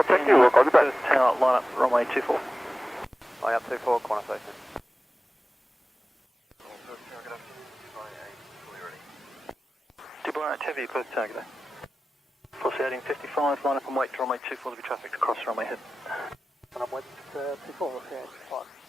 Oh, thank you. We'll call you back. First tower, line up runway 24. Line up 24, Qantas Airways. Dubai Heavy, Perth tower, g'day. Pulse heading 55, line up and wait to runway 24 to be traffic across runway head. And I'm waiting 24, okay, 5.